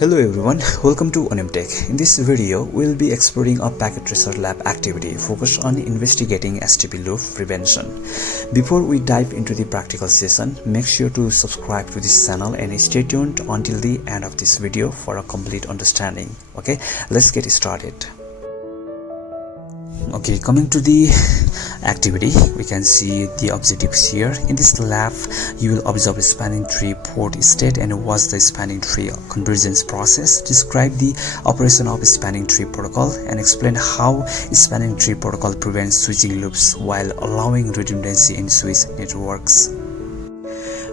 Hello everyone, welcome to Tech. In this video, we'll be exploring a packet tracer lab activity focused on investigating STP loop prevention. Before we dive into the practical session, make sure to subscribe to this channel and stay tuned until the end of this video for a complete understanding. Okay, let's get started. Okay, coming to the activity, we can see the objectives here. In this lab, you will observe a spanning tree port state and watch the spanning tree convergence process, describe the operation of spanning tree protocol, and explain how spanning tree protocol prevents switching loops while allowing redundancy in switch networks.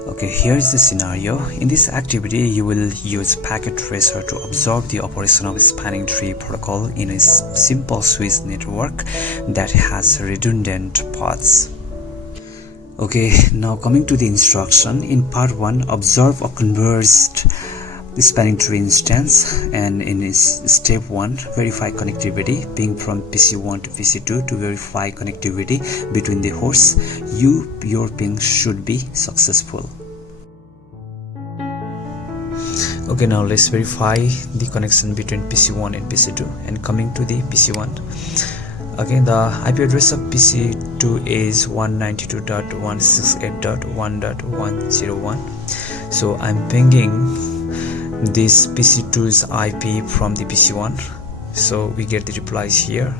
Okay, here is the scenario. In this activity, you will use packet tracer to observe the operation of a spanning tree protocol in a simple switch network that has redundant paths. Okay, now coming to the instruction. In part 1, observe a converged spanning tree instance, and in step 1, verify connectivity being from PC1 to PC2 to verify connectivity between the hosts. Your ping should be successful. Okay, now let's verify the connection between PC1 and PC2. And coming to the PC1, okay, the IP address of PC2 is 192.168.1.101. so I'm pinging this PC2's IP from the PC1, so we get the replies here.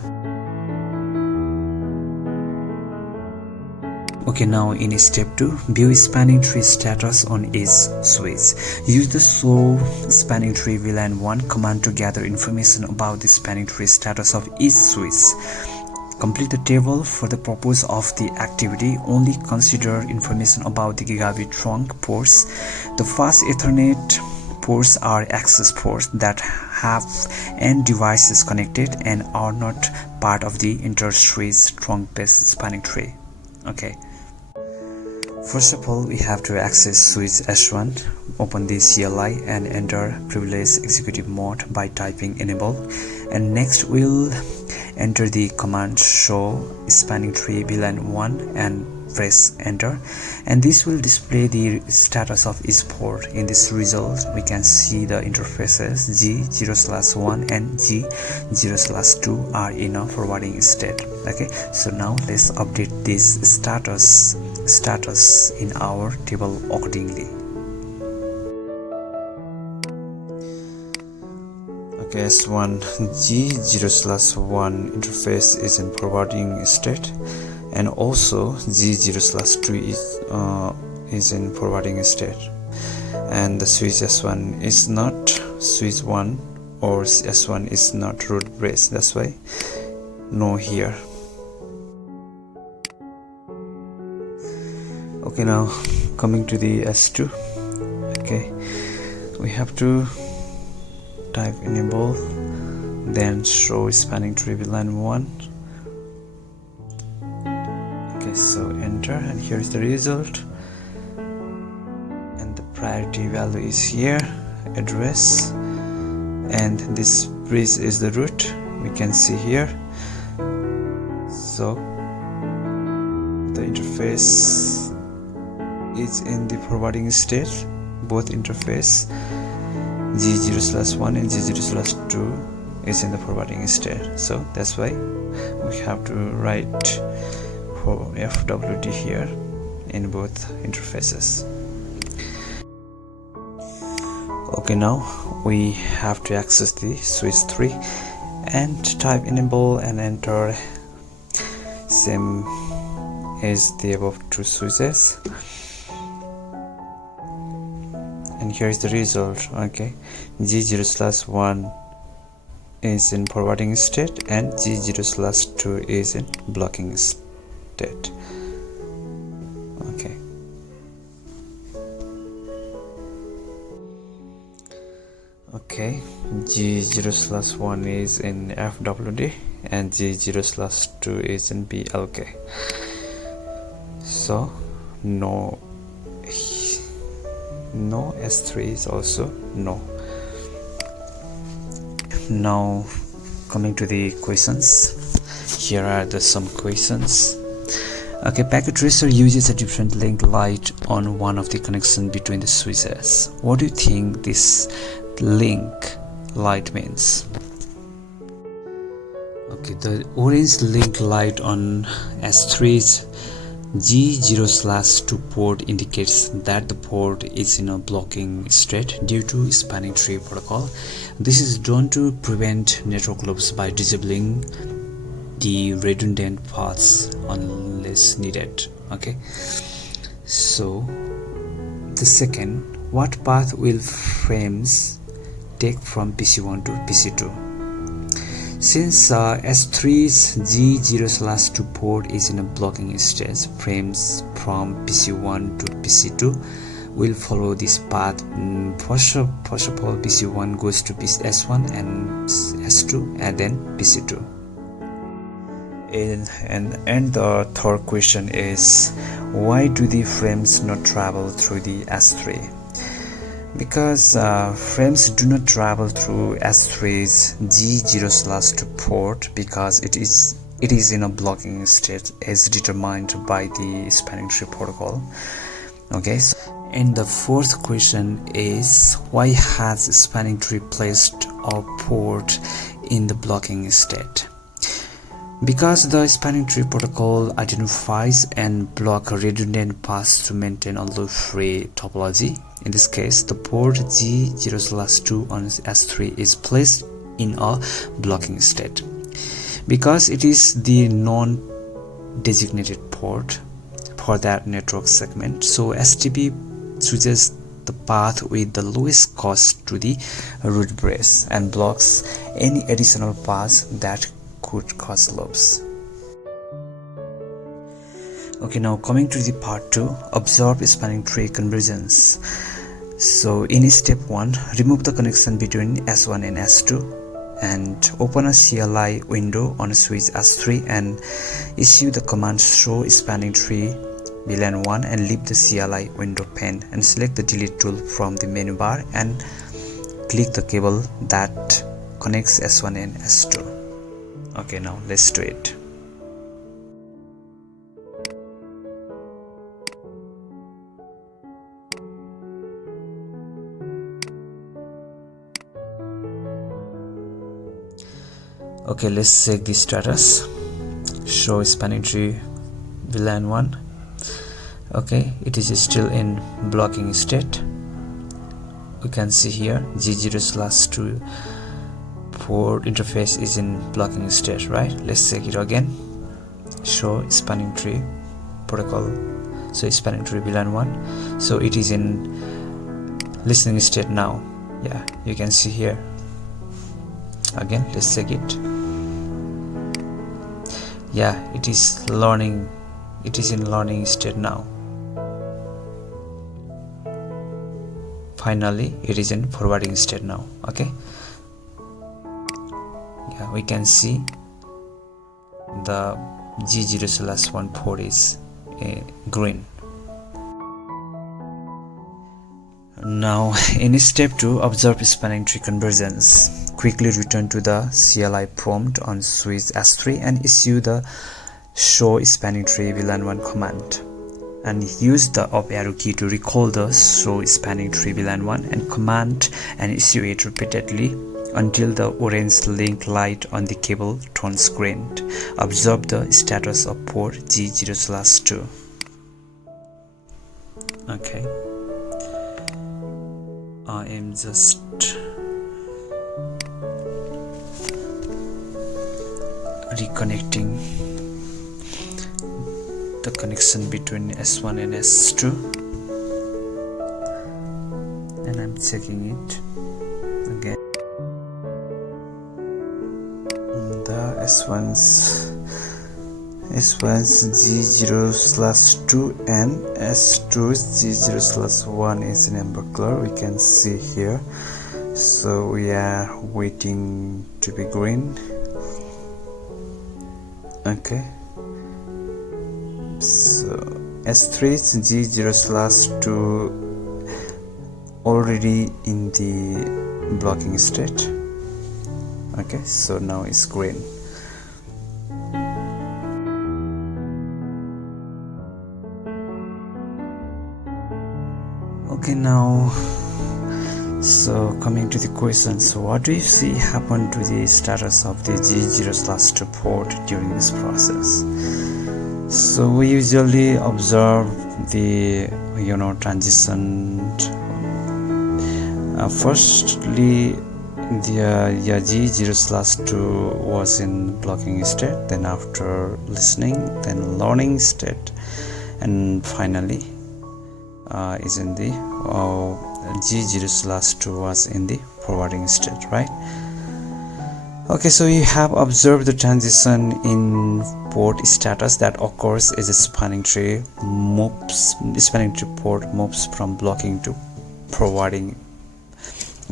Okay, now in step 2, view spanning tree status on each switch. Use the show spanning tree VLAN 1 command to gather information about the spanning tree status of each switch. Complete the table. For the purpose of the activity, only consider information about the gigabit trunk ports. The fast Ethernet ports are access ports that have end devices connected and are not part of the inter-switch trunk-based spanning tree. Okay. First of all, we have to access switch S1, open the CLI and enter privilege executive mode by typing enable, and next we'll enter the command show spanning tree VLAN 1 and press enter, and this will display the status of each port. In this result, we can see the interfaces G0/1 and G0/2 are in a forwarding state. Okay, so now let's update this status in our table accordingly. Okay, S1 G0/1 interface is in forwarding state, and also G0/2 is in forwarding state, and the switch S1 is not switch 1 or S1 is not root bridge, that's why no here. Okay, now coming to the S2. Okay, we have to type enable, then show spanning tree VLAN 1. Okay, so enter, and here is the result, and the priority value is here, address, and this bridge is the root, we can see here. So the interface is in the forwarding state, both interface G0/1 and G0/2 is in the forwarding state, so that's why we have to write for FWD here in both interfaces. Okay, now we have to access the switch 3 and type enable and enter same as the above two switches, and here is the result. Okay, G0/1 is in forwarding state and G0/2 is in blocking state. Okay, okay, G0/1 is in FWD and G0/2 is in BLK, so no S3 is also no. Now coming to the questions, here are some questions. Okay, packet tracer uses a different length light on one of the connection between the switches. What do you think this link light means. Okay, the orange link light on S3's G0/2 port indicates that the port is in a blocking state due to spanning tree protocol. This is done to prevent network loops by disabling the redundant paths unless needed. Okay, so the second, what path will frames take from PC1 to PC2? Since S3's G0/2 port is in a blocking state, frames from PC1 to PC2 will follow this path. First of all, PC1 goes to S1 and S2 and then PC2. And the third question is, why do the frames not travel through the S3? Because frames do not travel through S3's G0/2 port because it is in a blocking state as determined by the spanning tree protocol. Okay, and the fourth question is, why has spanning tree placed a port in the blocking state? Because the spanning tree protocol identifies and blocks redundant paths to maintain a loop-free topology. In this case, the port G0/2 on S3 is placed in a blocking state because it is the non-designated port for that network segment. So STP chooses the path with the lowest cost to the root brace and blocks any additional paths that could cause loops. Okay, now coming to the part 2, observe spanning tree convergence. So in step 1, remove the connection between S1 and S2 and open a CLI window on switch S3 and issue the command show spanning tree VLAN 1 and leave the CLI window pane and select the delete tool from the menu bar and click the cable that connects S1 and S2. Okay, now let's do it. Okay, let's check the status. Show spanning tree VLAN 1. Okay, it is still in blocking state. We can see here G0/2 port interface is in blocking state, right? Let's check it again. Show spanning tree protocol. So spanning tree VLAN 1. So it is in listening state now. Yeah, you can see here. Again, let's check it. Yeah, it is learning. It is in learning state now. Finally, it is in forwarding state now. Okay. Yeah, we can see the G0/1 port is green. Now in step 2, observe spanning tree convergence. Quickly return to the CLI prompt on switch S3 and issue the show spanning tree VLAN 1 command and use the up arrow key to recall the show spanning tree VLAN 1 and command and issue it repeatedly until the orange link light on the cable turns green. Observe the status of port G0/2. Okay, I am just reconnecting the connection between S1 and S2 and I'm checking it again. The S1's G0/2 and S2's G0/1 is in amber color, we can see here. So we are waiting to be green. Okay, so S3's G0/2 already in the blocking state. Okay, so now it's green. Okay, now So coming to the question, so what do you see happen to the status of the G0/2 port during this process? So we usually observe the transition. Firstly, the G0/2 was in blocking state, then after listening, then learning state, and finally is in the G0/2 was in the forwarding state, right? Okay, so you have observed the transition in port status that occurs as a spanning tree port moves from blocking to forwarding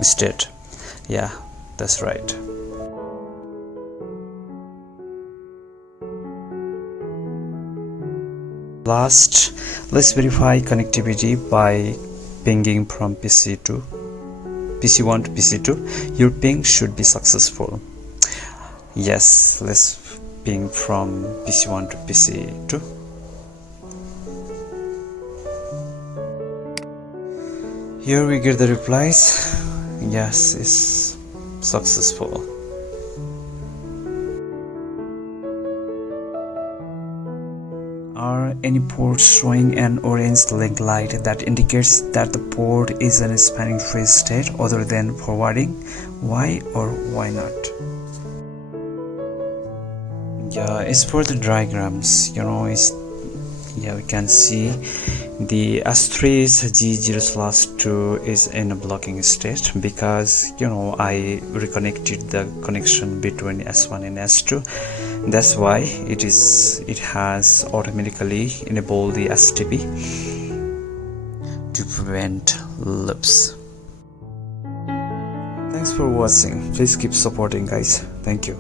state. Yeah, that's right. Last, let's verify connectivity by pinging from PC1 to PC2. Your ping should be successful. Yes, let's ping from PC1 to PC2. Here we get the replies. Yes, it's successful. Are any ports showing an orange link light that indicates that the port is in a spanning tree state other than forwarding? Why or why not? Yeah, it's for the diagrams, we can see the S3's G0/2 is in a blocking state because I reconnected the connection between S1 and S2. That's why it has automatically enabled the STP to prevent loops. Thanks for watching. Please keep supporting, guys. Thank you.